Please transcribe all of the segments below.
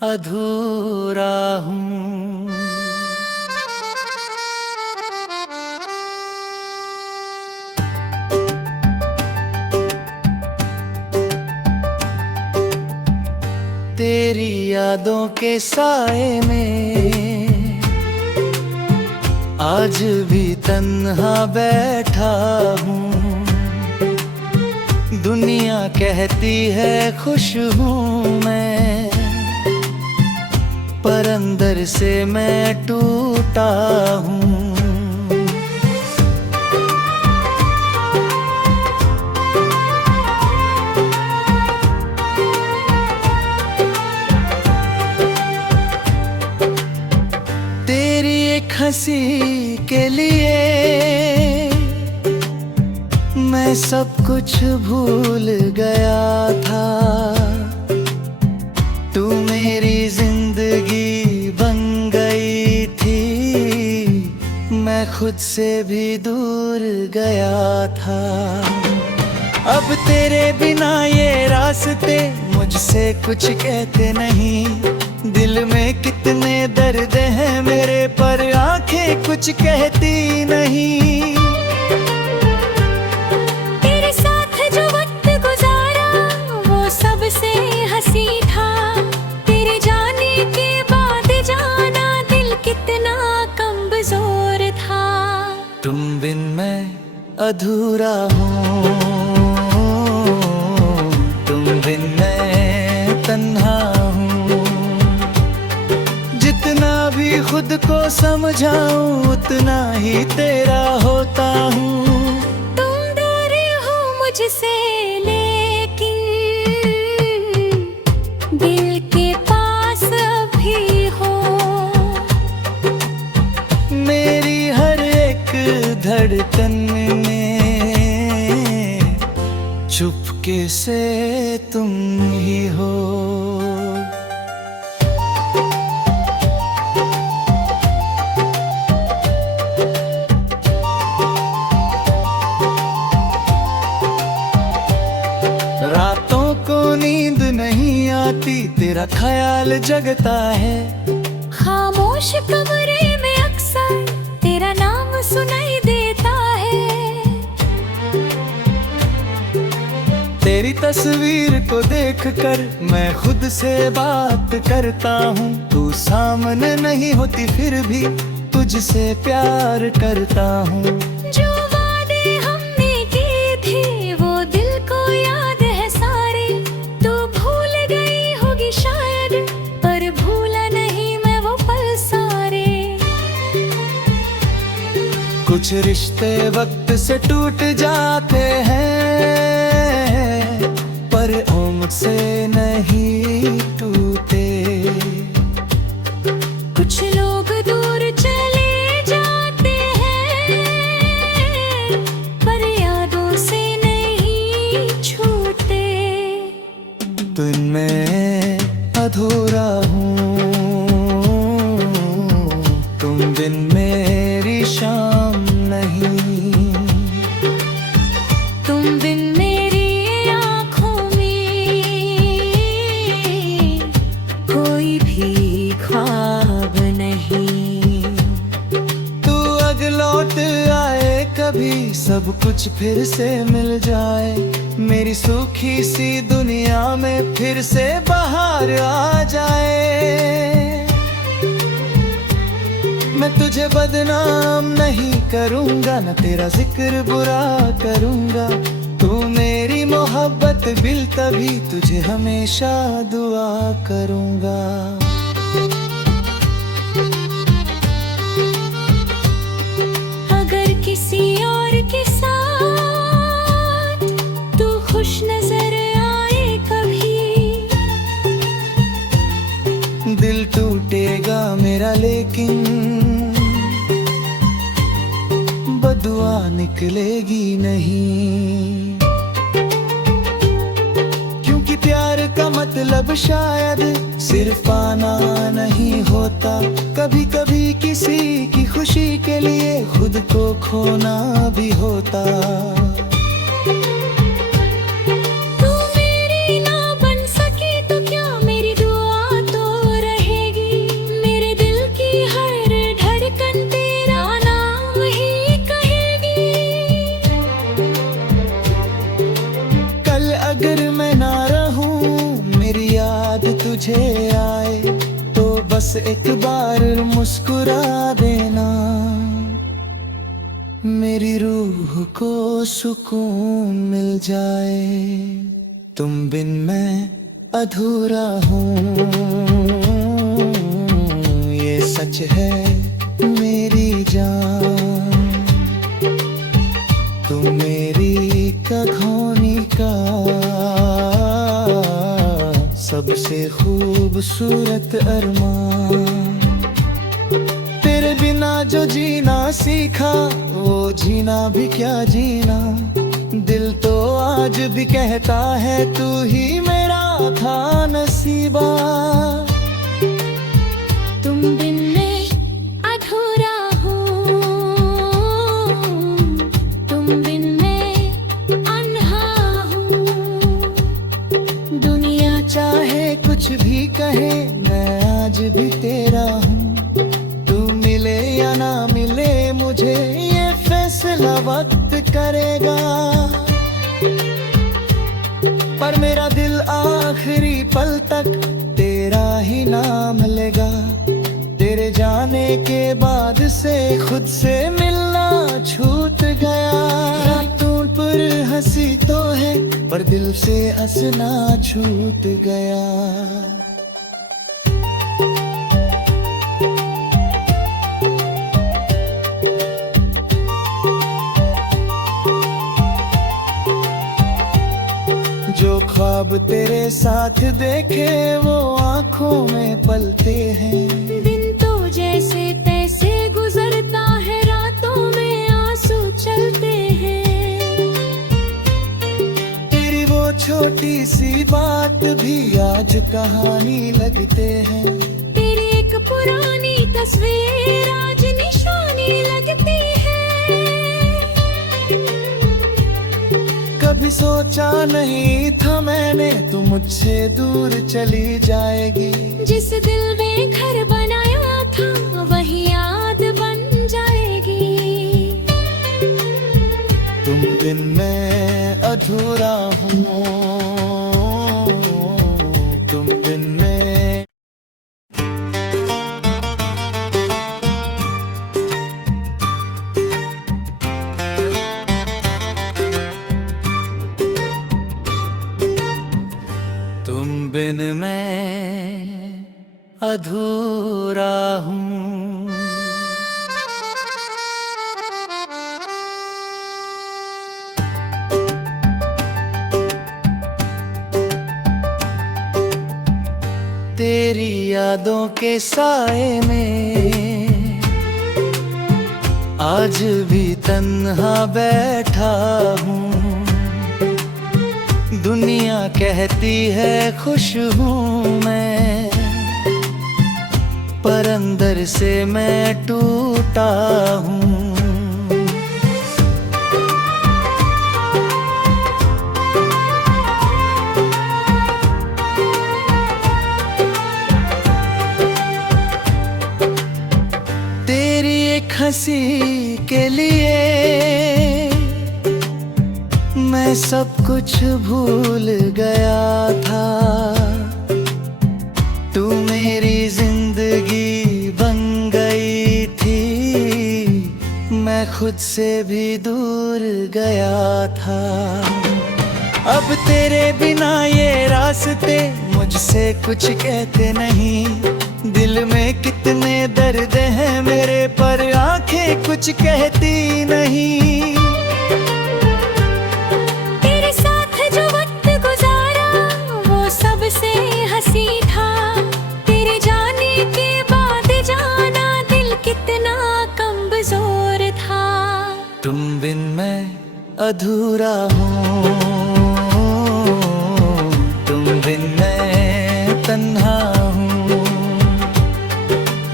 अधूरा हूँ। तेरी यादों के साए में आज भी तन्हा बैठा हूँ। दुनिया कहती है खुश हूँ मैं, पर अंदर से मैं टूटा हूँ। तेरी एक हंसी के लिए मैं सब कुछ भूल गया था। तू मेरी जिंदगी बन गई थी, मैं खुद से भी दूर गया था। अब तेरे बिना ये रास्ते मुझसे कुछ कहते नहीं। दिल में कितने दर्द हैं मेरे, पर आंखें कुछ कहती नहीं। तेरे साथ जो वक्त गुजारा वो सबसे हंसी था। तेरे जाने के बाद जाना दिल कितना कमजोर था। तुम बिन मैं अधूरा हूँ, तुम बिन मैं तन्हा हूँ। जितना भी खुद को समझाऊं उतना ही तेरा होता हूँ। तुम दूर हो मुझसे लेकिन दिल के पास अभी हो। मेरी हर एक धड़कन में चुपके से तुम ही हो। रातों को नींद नहीं आती, तेरा ख्याल जगता है। खामोश कमरे में अक्सर तेरा नाम सुनाई देता है। तेरी तस्वीर को देखकर मैं खुद से बात करता हूँ। तू सामने नहीं होती फिर भी तुझसे प्यार करता हूँ। जो वादे हमने किए थे वो दिल को याद है सारे। तू भूल गई होगी शायद, पर भूला नहीं मैं वो पल सारे। कुछ रिश्ते वक्त से टूट जाते हैं, पर उम्र से नहीं टूटे। कुछ लोग दूर चले जाते हैं, पर यादों से नहीं छूटे। तुम मैं अधूरा हूँ, तुम बिन मेरी शाम नहीं। तुम बिन मेरी आँखों में कोई भी ख्वाब नहीं। तू अगर लौट आए कभी सब कुछ फिर से मिल जाए। मेरी सूखी सी दुनिया में फिर से बहार आ जाए। मैं तुझे बदनाम नहीं करूँगा, न तेरा जिक्र बुरा करूँगा। तू मेरी मोहब्बत बिल तभी तुझे हमेशा दुआ करूँगा। अगर किसी और के साथ तू खुश नजर आए कभी, दिल टूटेगा मेरा लेकिन बदुआ निकलेगी नहीं। क्योंकि प्यार का मतलब शायद सिर्फ पाना नहीं होता। कभी कभी किसी की खुशी के लिए खुद को खोना भी होता। तू मेरी ना बन सकी तो क्या मेरी दुआ तो तुझे आए तो बस एक बार मुस्कुरा देना, मेरी रूह को सुकून मिल जाए। तुम बिन मैं अधूरा हूँ, ये सच है मेरी जान। तुम मेरी कखोनी का सबसे खूबसूरत अरमान। तेरे बिना जो जीना सीखा वो जीना भी क्या जीना, दिल तो आज भी कहता है तू ही मेरा था नसीबा। तुम बिन मैं अधूरा हूँ, तुम बिन मैं अनहा हूँ। दुनिया चाहे कुछ भी कहे मैं आज भी तेरा हूँ। तू मिले या ना मिले मुझे ये फैसला वक्त करेगा, पर मेरा दिल आखिरी पल तक तेरा ही नाम लेगा। तेरे जाने के बाद से खुद से मिलना छूट गया। रातों पर हंसी तो है पर दिल से हंसना छूट गया। जो ख्वाब तेरे साथ देखे वो आंखों में पलते हैं। दिन तो जैसे तैसे गुजरता है, रातों में आंसू चलते हैं। तेरी वो छोटी सी बात भी आज कहानी लगते हैं। तेरी एक पुरानी तस्वीर आज निशानी लगती है। कभी सोचा नहीं था मैंने तू मुझसे दूर चली जाएगी। जिस दिल में घर बनाया था वही याद बन जाएगी। तुम बिन मैं अधूरा हूँ, तुम बिन मैं। तुम बिन मैं अधूरा हूँ। तेरी यादों के साए में आज भी तन्हा बैठा हूँ। दुनिया कहती है खुश हूँ मैं, पर अंदर से मैं टूटा हूँ। तेरी एक हंसी के लिए मैं सब कुछ भूल गया था। तू मेरी जिंदगी बन गई थी, मैं खुद से भी दूर गया था। अब तेरे बिना ये रास्ते मुझसे कुछ कहते नहीं। दिल में कितने दर्द हैं मेरे पर आंखें कुछ कहती नहीं। तेरे साथ जो वक्त गुजारा वो सबसे हंसी था। तेरे जाने के बाद जाना दिल कितना कमजोर था। तुम बिन मैं अधूरा हूँ, तुम बिन मैं तन्हा हूँ।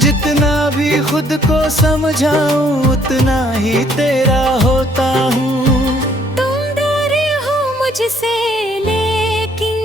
जितना भी खुद को समझाऊं उतना ही तेरा होता हूँ। तुम दूर हो मुझसे लेकिन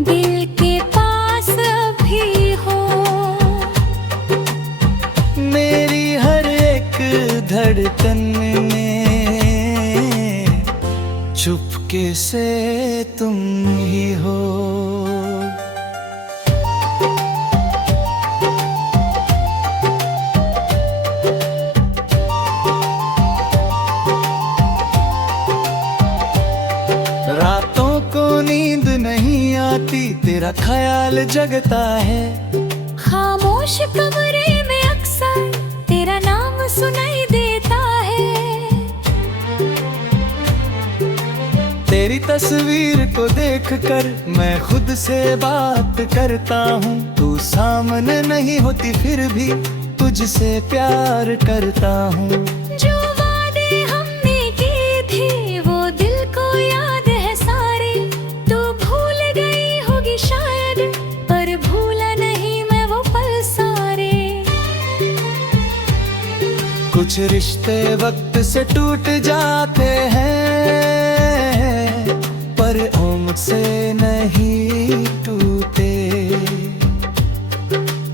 दिल के पास अभी हो। मेरी हर एक धड़कन में चुपके से तुम ही हो। ख्याल जगता है। खामोश कमरे में अक्सर तेरा नाम सुनाई देता है। तेरी तस्वीर को देखकर मैं खुद से बात करता हूँ। तू सामने नहीं होती फिर भी तुझसे प्यार करता हूँ। जो वादे हमने किए थे वो दिल को याद है सारे। तू भूल गई होगी शायद पर भूला नहीं मैं वो पल सारे। कुछ रिश्ते वक्त से टूट जाते हैं पर उम्र से नहीं टूटे।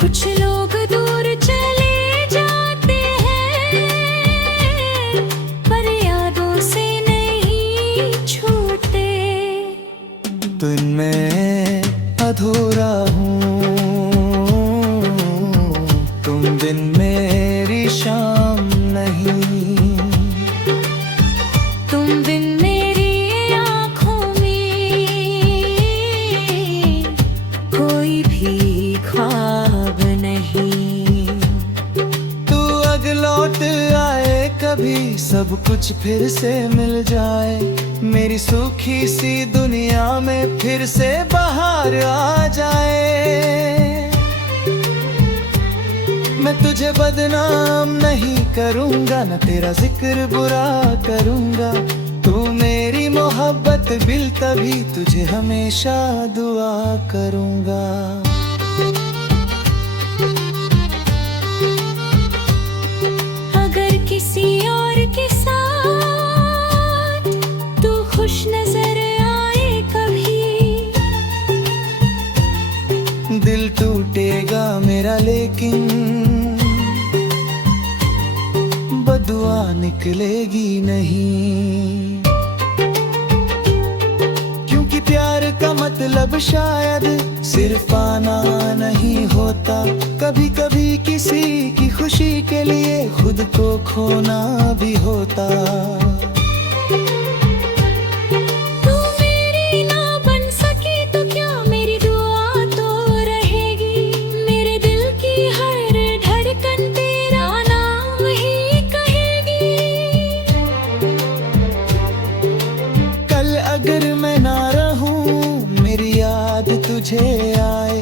कुछ लोग दूर चले जाते हैं पर यादों से नहीं छूटे। तुम मैं अधूरा हूँ, तुम बिन मेरी शाम नहीं। तुम बिन मेरी आँखों में कोई भी ख्वाब नहीं। तू अगर लौट आए कभी सब कुछ फिर से मिल जाए। मेरी सूखी सी दुनिया में फिर से बहार आ जाए। मैं तुझे बदनाम नहीं करूँगा न तेरा जिक्र बुरा करूँगा। तू मेरी मोहब्बत बिल तभी तुझे हमेशा दुआ करूँगा। अगर किसी और के साथ तू खुश नजर आए कभी। दिल टूटेगा मेरा लेकिन बदुआ निकलेगी नहीं। क्योंकि प्यार का मतलब शायद सिर्फ पाना नहीं होता। कभी कभी किसी की खुशी के लिए खुद को खोना भी होता। तू मेरी ना बन सकी तो क्या मेरी दुआ तो रहेगी। मेरे दिल की हर धड़कन तेरा नाम ही कहेगी। कल अगर मैं ना रहूं मेरी याद तुझे आए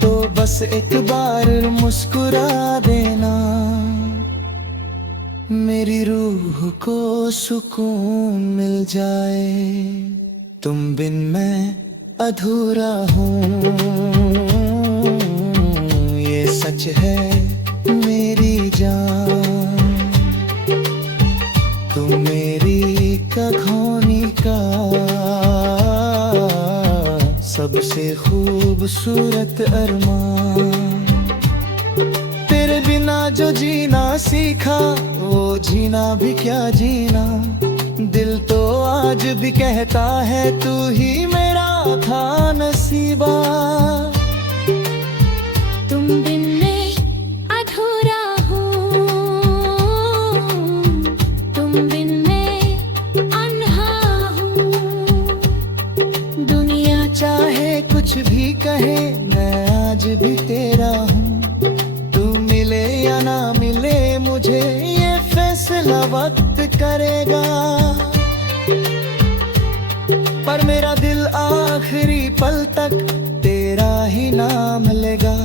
तो बस एक बार मुस्कुरा देना। मेरी रूह को सुकून मिल जाए। तुम बिन मैं अधूरा हूँ, ये सच है मेरी जान। तुम मेरी कखोनी का सबसे खूबसूरत अरमान। तेरे बिना जो जीना सीखा वो जीना भी क्या जीना। दिल तो आज भी कहता है तू ही मेरा था नसीबा। तुम बिन मैं अधूरा हूँ, तुम बिन मैं अनहा हूँ। दुनिया चाहे कुछ भी कहे मैं आज भी तेरा हूँ। तू मिले या ना मिले मुझे ये फैसला वक्त करेगा। पर मेरा दिल आखिरी पल तक तेरा ही नाम लेगा।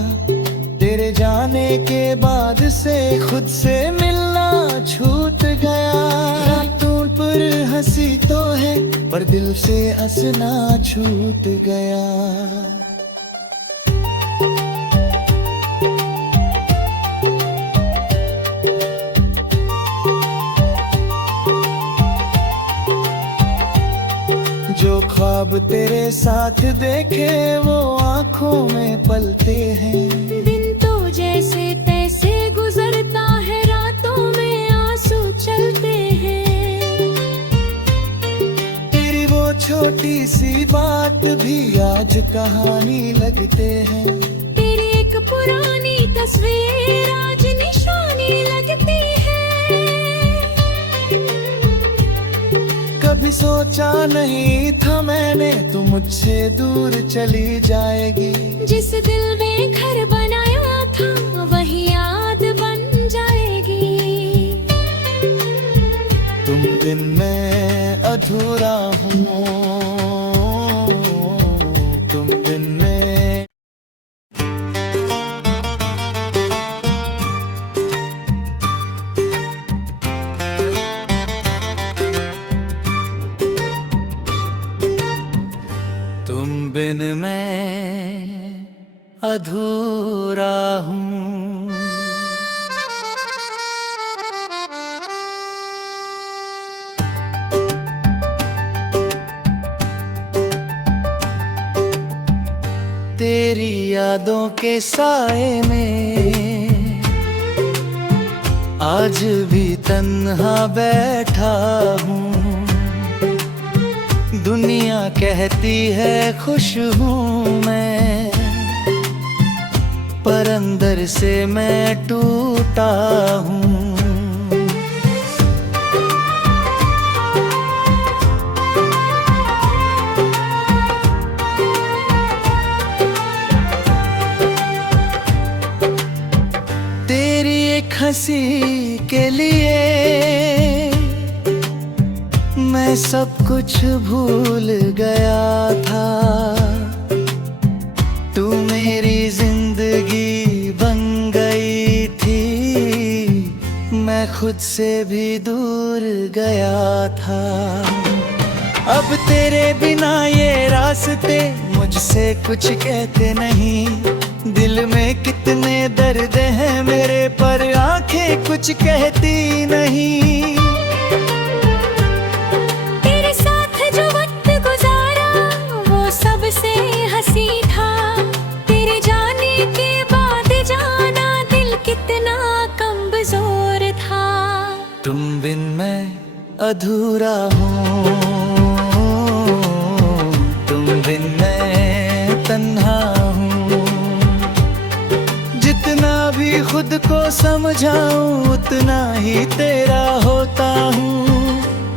तेरे जाने के बाद से खुद से मिलना छूट गया। रातों पर हंसी तो है पर दिल से हंसना छूट गया। जो ख्वाब तेरे साथ देखे वो आंखों में पलते हैं। दिन तो जैसे तैसे गुजरता है, रातों में आंसू चलते हैं। तेरी वो छोटी सी बात भी आज कहानी लगते हैं। तेरी एक पुरानी तस्वीर आज निशानी लगती है। कभी सोचा नहीं था मैंने तू मुझसे दूर चली जाएगी। जिस दिल में घर बनाया था वही याद बन जाएगी। तुम बिन मैं अधूरा हूँ, तुम बिन मैं। तुम बिन मैं अधूरा हूँ। तेरी यादों के साए में आज भी तन्हा बैठा हूँ। दुनिया कहती है खुश हूँ मैं, पर अंदर से मैं टूटा हूँ। तेरी एक हंसी के लिए मैं सब कुछ भूल गया था। तू मेरी जिंदगी बन गई थी, मैं खुद से भी दूर गया था। अब तेरे बिना ये रास्ते मुझसे कुछ कहते नहीं। दिल में कितने दर्द हैं मेरे, पर आंखें कुछ कहती नहीं। तेरे साथ जो वक्त गुजारा वो सबसे हंसी था। तेरे जाने के बाद जाना दिल कितना कमजोर था। तुम बिन मैं अधूरा हूँ, तुम बिन मैं तन्हा हूँ। जितना भी खुद को समझाऊं उतना ही तेरा होता हूँ।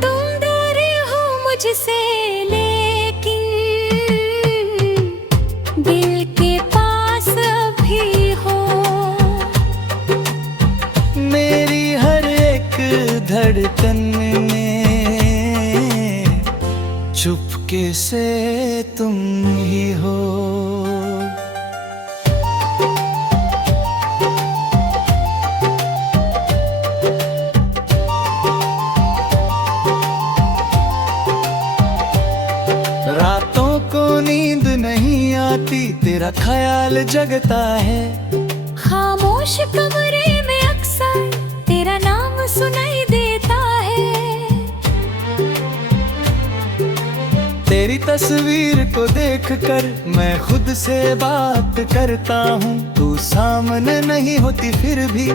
तुम दूर हो मुझसे लेकिन दिल के पास अभी हो। मेरी हर एक धड़कन में चुपके से तुम ही हो। रातों को नींद नहीं आती, तेरा ख्याल जगता है। खामोश कमरे में अक्सर तेरा नाम सुनाई देता है। तेरी तस्वीर को देखकर मैं खुद से बात करता हूँ। तू सामने नहीं होती फिर भी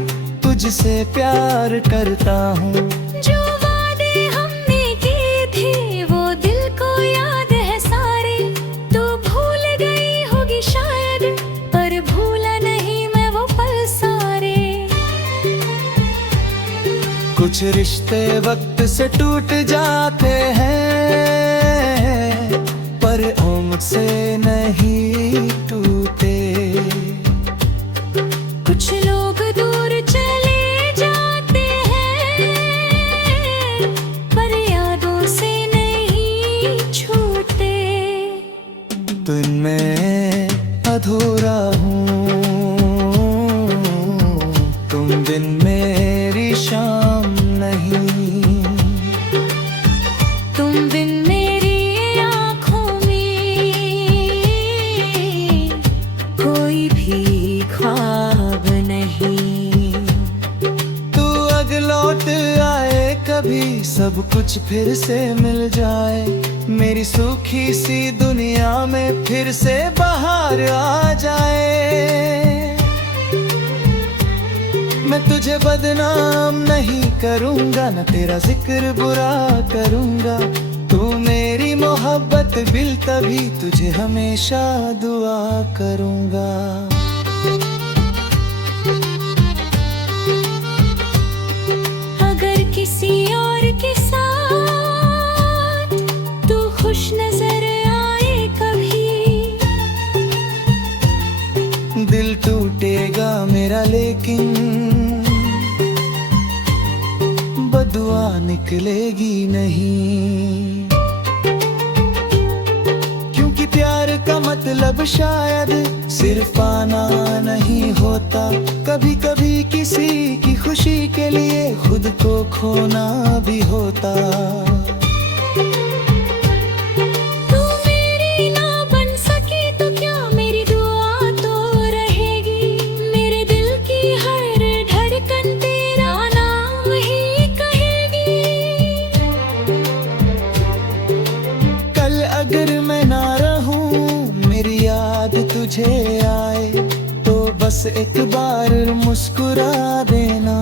तुझसे प्यार करता हूँ। जो वादे हमने किए थे वो दिल को याद है सारे। तू भूल गई होगी शायद, पर भूला नहीं मैं वो पल सारे। कुछ रिश्ते वक्त से टूट जाते हैं, पर उम्र से नहीं टूटे। कुछ लोग दूर चले जाते हैं, पर यादों से नहीं छूटे। तुम मैं अधूरा हूँ, तुम बिन मेरी शाम नहीं। तुम बिन मेरी आँखों में कोई भी ख्वाब नहीं। तू अगर लौट आए कभी सब कुछ फिर से मिल जाए। मेरी सूखी सी दुनिया में फिर से बहार आ जाए। मैं तुझे बदनाम नहीं करूँगा, न तेरा जिक्र बुरा करूँगा। तू मेरी मोहब्बत बिल तभी तुझे हमेशा दुआ करूँगा। अगर किसी और के साथ दिल टूटेगा मेरा लेकिन बदुआ निकलेगी नहीं, क्योंकि प्यार का मतलब शायद सिर्फ पाना नहीं होता, कभी कभी किसी की खुशी के लिए खुद को खोना भी होता। तू मेरी ना बन सकी तो क्या मेरी दुआ तो रहेगी, मेरे दिल की हर धड़कन तेरा नाम ही कहेगी। कल अगर मैं ना रहूं, मेरी याद तुझे आए तो बस एक बार मुस्कुरा देना,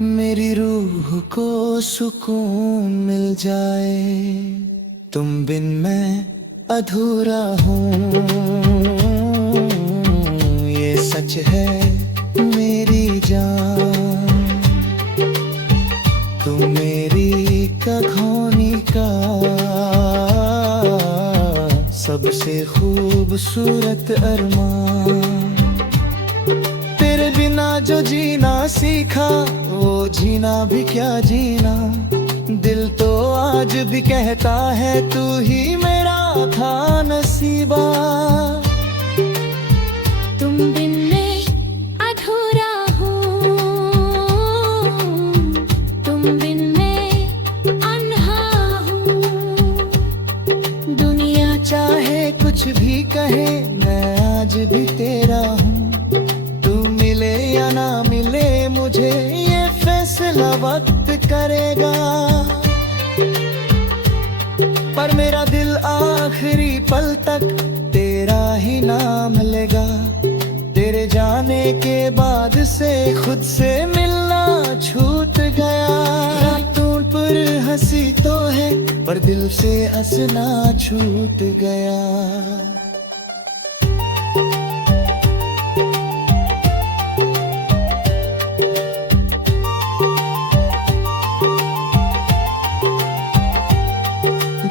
मेरी रूह को सुकून मिल जाए। तुम बिन मैं अधूरा हूँ, ये सच है मेरी जान, तुम मेरी कखोनी का सबसे खूबसूरत अरमान। तेरे बिना जो जीना सीखा वो जीना भी क्या जीना, दिल तो आज भी कहता है तू ही मेरा था नसीबा। तुम बिन मैं अधूरा हूँ, तुम बिन मैं अनहा हूँ। दुनिया चाहे कुछ भी कहे मैं आज भी तेरा हूँ, तू मिले या ना मिले मुझे ये फैसला वक्त करेगा। पर मेरा दिल आखिरी पल तक तेरा ही नाम लेगा, तेरे जाने के बाद से खुद से मिलना छूट गया। रातों पर हंसी तो है पर दिल से हंसना छूट गया।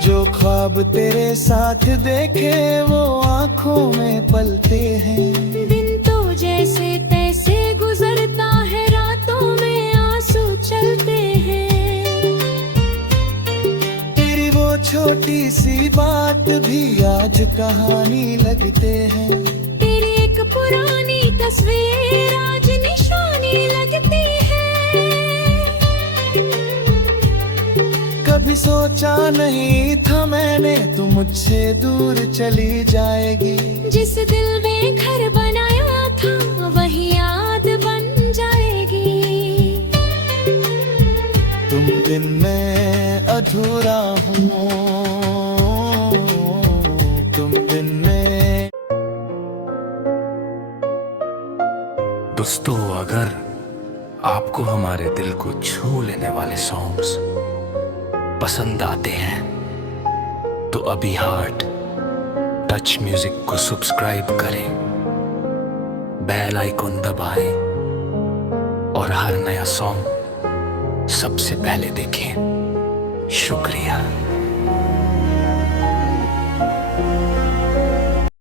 जो ख्वाब तेरे साथ देखे वो आंखों में पलते हैं, दिन तो जैसे तैसे गुजरता है, रातों में आंसू चलते हैं। तेरी वो छोटी सी बात भी आज कहानी लगते हैं, तेरी एक पुरानी तस्वीर आज निशानी लगती है। कभी सोचा नहीं था मैंने तू मुझसे दूर चली जाएगी, जिस दिल में घर बनाया था वही याद बन जाएगी। तुम बिन मैं अधूरा हूँ, तुम बिन मैं। दोस्तों, अगर आपको हमारे दिल को छू लेने वाले सॉन्ग्स पसंद आते हैं तो अभी हार्ट टच म्यूजिक को सब्सक्राइब करें, बेल आइकॉन दबाएं और हर नया सॉन्ग सबसे पहले देखें। शुक्रिया।